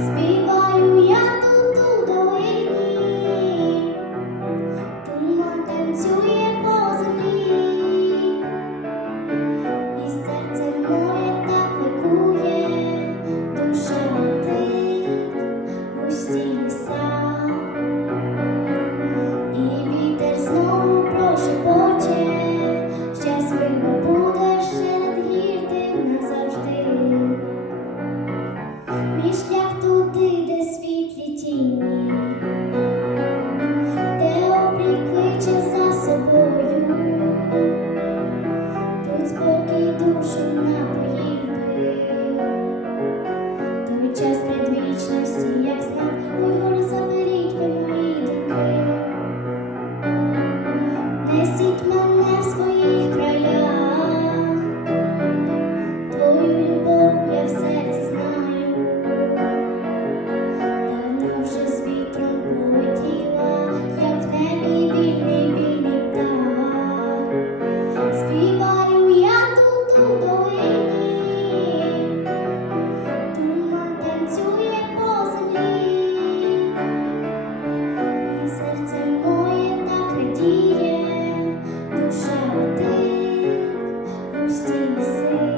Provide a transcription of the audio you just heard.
Співаю я тут у долині, тума танцює. Ой, заберіть ви мої думки. still say